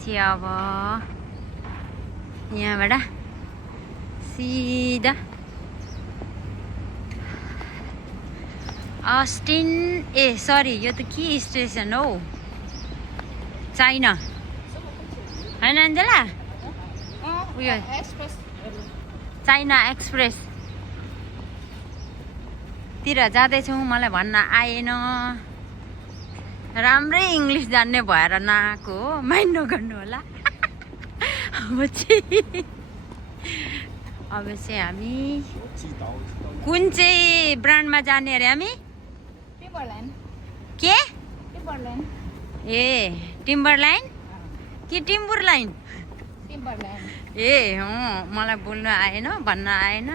त्यसपछि अब यहाँबाट सिधा अस्टिन सरी यो त के स्टेसन हो चाइना होइन अन्जेला उयो चाइना एक्सप्रेस तिर जाँदैछौँ मलाई भन्न आएन राम्रै इङ्ग्लिस जान्ने भएर नआएको हो माइन्ड नगर्नु होला अब चाहिँ हामी कुन चाहिँ ब्रान्डमा जाने अरे हामी के ए टिम्बरलाइन कि टिम्बुर लाइन ए मलाई बोल्न आएन भन्न आएन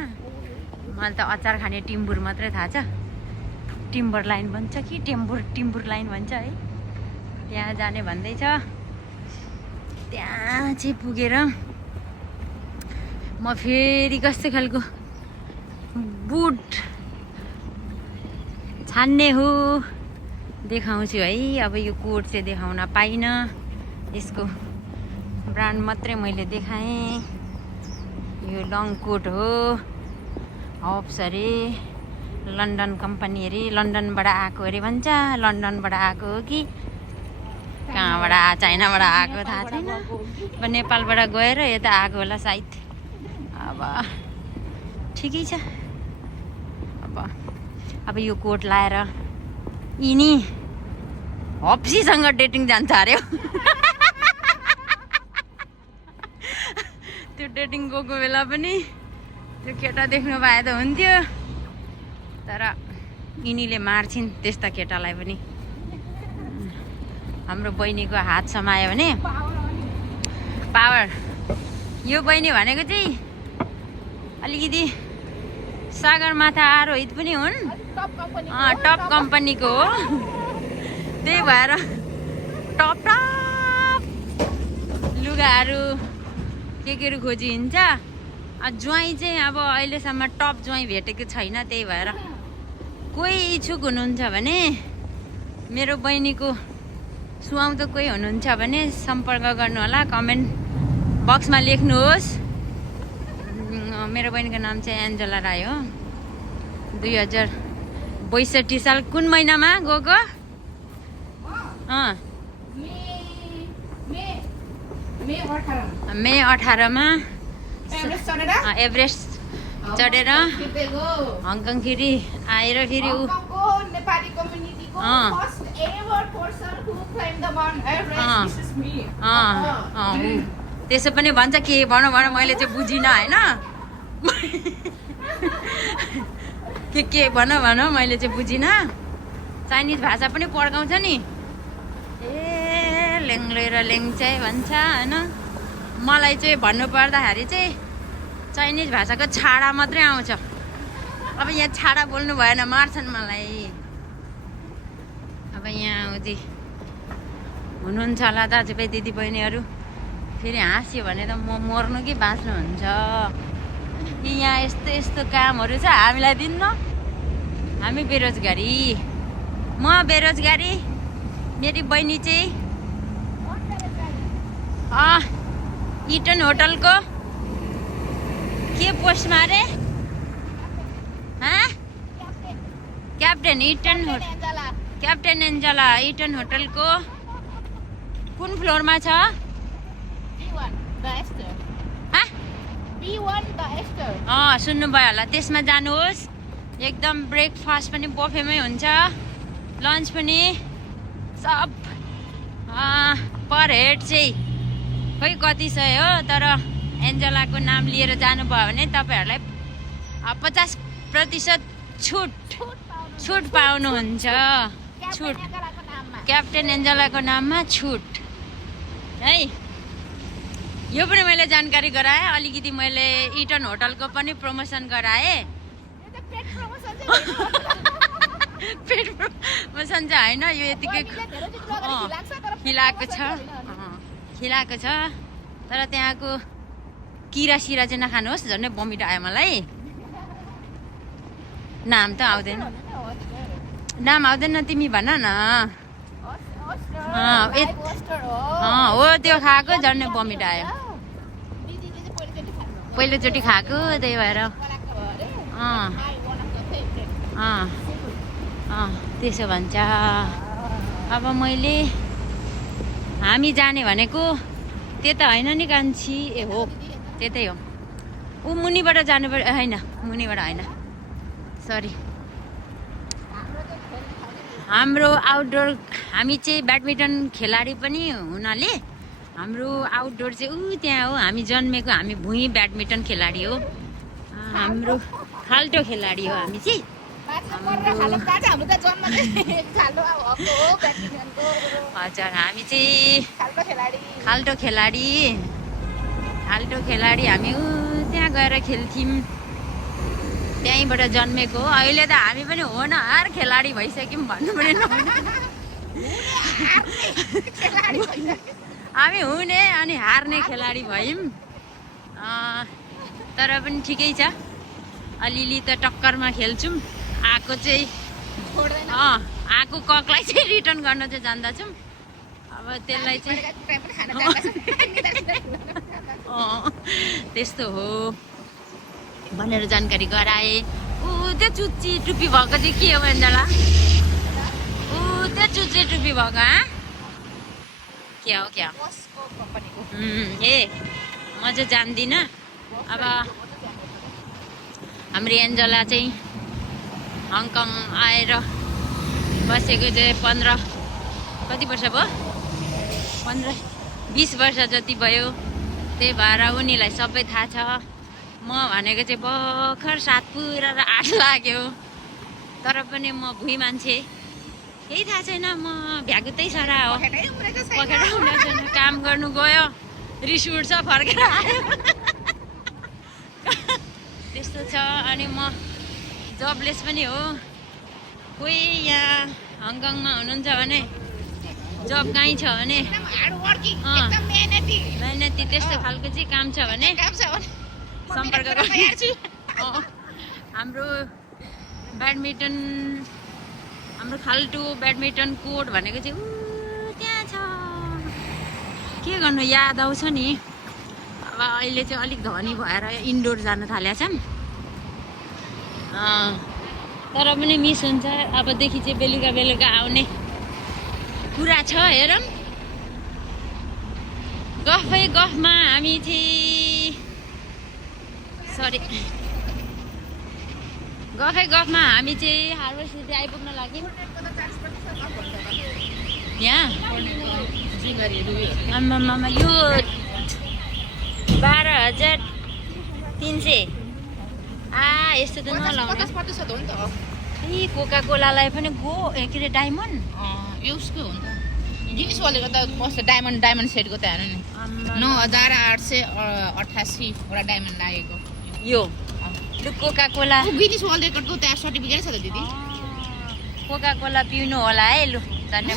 मलाई त अचार खाने टिम्बुर मात्रै थाहा छ टिम्बर लाइन भन्छ कि टिम्बुर लाइन भन्छ है त्यहाँ जाने भन्दैछ त्यहाँ चाहिँ पुगेर म फेरि कस्तो खालको बुट छान्ने हो देखाउँछु है अब यो कोट चाहिँ देखाउन पाइनँ यसको ब्रान्ड मात्रै मैले देखाएँ यो लङ कोट हो हप्स अरे लन्डन कम्पनी अरे लन्डनबाट आएको अरे भन्छ लन्डनबाट आएको हो कि कहाँबाट चाइनाबाट आएको थाहा छैन अब नेपालबाट गएर यता आएको होला सायद अब ठिकै छ अब यो कोट लाएर यिनी हप्सीसँग डेटिङ जान्छ अरे त्यो डेटिङ गएको बेला पनि त्यो केटा देख्नु पाए त हुन्थ्यो तर यिनीले मार्छिन् त्यस्ता केटालाई पनि हाम्रो बहिनीको हात समायो भने पावर यो बहिनी भनेको चाहिँ अलिकति सागरमाथा आरोहित पनि हुन् टप कम्पनीको हो त्यही भएर टप लुगाहरू केहरू खोजी हिँड्छ ज्वाइँ चाहिँ अब अहिलेसम्म टप ज्वाइँ भेटेको छैन त्यही भएर कोही इच्छुक हुनुहुन्छ भने मेरो बहिनीको सुहाउँदो कोही हुनुहुन्छ भने सम्पर्क गर्नु होला कमेन्ट बक्समा लेख्नुहोस् मेरो बहिनीको नाम चाहिँ एन्जेला राई हो 2062 साल कुन महिनामा गएको मे 18 मा एभरेस्ट चढेर हङकङ फेरि आएर फेरि त्यसो पनि भन्छ के भनौँ मैले चाहिँ बुझिनँ होइन के भनौँ मैले चाहिँ बुझिनँ चाइनिज भाषा पनि पड्काउँछ नि लेङ्लै र लेङ्चे भन्छ होइन मलाई चाहिँ भन्नु पर्दाखेरि चाहिँ चाइनिज भाषाको छाडा मात्रै आउँछ अब यहाँ छाडा बोल्नु भएन मार्छन् मलाई अब यहाँ उति हुनुहुन्छ होला दाजुभाइ दिदीबहिनीहरू फेरि हाँस्यो भने त म मर्नु कि बाँच्नु हुन्छ कि यहाँ यस्तो यस्तो कामहरू छ हामीलाई दिन्न हामी बेरोजगारी म बेरोजगारी मेरी बहिनी चाहिँ इटन होटलको के पोस्टमा अरे क्याप्टेन एन्जला इटन होटलको कुन फ्लोरमा छ सुन्नुभयो होला त्यसमा जानुहोस् एकदम ब्रेकफास्ट पनि बफेमै हुन्छ लन्च पनि सब पर हेड चाहिँ खोइ कति सय हो तर एन्जेलाको नाम लिएर जानुभयो भने तपाईँहरूलाई 50% छुट पाउनुहुन्छ छुट क्याप्टेन एन्जेलाको नाममा छुट है यो पनि मैले जानकारी गराएँ अलिकति मैले इटन होटलको पनि प्रमोसन गराएँ पेट प्रमोसन चाहिँ होइन यो यतिकै खिलाएको छ तर त्यहाँको किरा सिरा चाहिँ नखानुहोस् झन्डै बमिट आयो मलाई नाम त आउँदैन तिमी भन न हो त्यो खाएको झन् बमिट आयो पहिलोचोटि खाएको त्यही भएर त्यसो भन्छ। अब मैले हामी जाने भनेको त्यता होइन नि कान्छी ए हो त्यतै हो ऊ मुनिबाट जानु पर्यो होइन मुनिबाट होइन सरी हाम्रो आउटडोर हामी चाहिँ ब्याडमिन्टन खेलाडी पनि हुनाले हाम्रो आउटडोर चाहिँ ऊ त्यहाँ हो हामी जन्मेको हामी भुइँ ब्याडमिन्टन खेलाडी हो हाम्रो खाल्टो खेलाडी हो हामी चाहिँ हजुर हामी चाहिँ खाल्टो खेलाडी हामी ऊ त्यहाँ गएर खेल्थ्यौँ त्यहीँबाट जन्मेको हो अहिले त हामी पनि होनहार खेलाडी भइसक्यौँ भन्नु पनि हामी हुने अनि हार्ने खेलाडी भयौँ तर पनि ठिकै छ अलिअलि त टक्करमा खेल्छौँ आएको चाहिँ आएको ककलाई चाहिँ रिटर्न गर्न चाहिँ जान्दछौँ अब त्यसलाई चाहिँ त्यस्तो हो भनेर जानकारी गराए ऊ त्यो चुच्ची टुप्पी भएको चाहिँ के हो अन्जला ऊ त्यो चुच्ची टुप्पी भएको क्या हो ए म चाहिँ जान्दिनँ अब हाम्रो एन्जला चाहिँ हङकङ आएर बसेको चाहिँ 15 कति वर्ष भयो 15-20 वर्ष जति भयो त्यही भएर उनीलाई सबै थाहा छ म भनेको चाहिँ भर्खर 7 पुरा र 8 लाग्यो तर पनि म भुइँ मान्छे केही थाहा छैन म भ्यागुतै सरा हो पखेटा उडेको छैन काम गर्नु गयो रिस उठ्छ फर्केर आयो त्यस्तो छ अनि म जबलेस पनि हो कोही यहाँ हङकङमा हुनुहुन्छ भने जब कहीँ छ भने मेहनती त्यस्तो खालको चाहिँ काम छ भने सम्पर्क गर्छु हाम्रो ब्याडमिन्टन हाम्रो खाल्टो ब्याडमिन्टन कोर्ट भनेको चाहिँ ऊ त्यहाँ छ के गर्नु याद आउँछ नि अब अहिले चाहिँ अलिक धनी भएर इन्डोर जान थालेको छन् तर पनि मिस हुन्छ अबदेखि चाहिँ बेलुका आउने कुरा छ हेरौँ गफमा हामी चाहिँ सरी गफमा हामी चाहिँ हार्बर सिटी आइपुग्न लाग्यौँ यहाँ आम्मामा यो 12,300 यस्तो त नलाउनु ए कोका कोलालाई पनि के अरे डायमन्ड उसको हो नि त जिनिस वालेको त कस्तो डायमन्ड सेटको त हेर्नु नि 9,888 वटा डायमन्ड लागेको यो कोका कोला गिनिस वर्ल्ड रेकर्डको त्यहाँ सर्टिफिकेट छ त दिदी कोका कोला पिउनु होला है लु धन्यवाद।